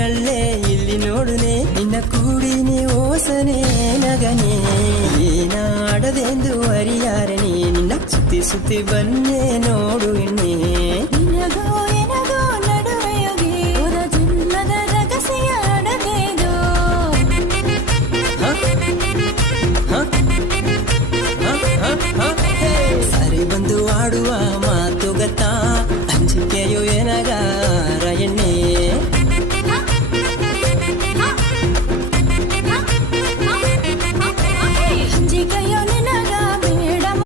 ಕಳ್ಳೆ ಇಲ್ಲಿ ನೋಡುನೆ ನಿನ್ನ ಕೂಡಿನಿ ಓಸನೆ ನಗನೆ ಏನಾಡದೆಂದು ಅರಿಯಾರನೆ ನಿನ್ನ ಸುತ್ತಿ ಸುತ್ತಿ ಬನ್ನೆ ನೋಡು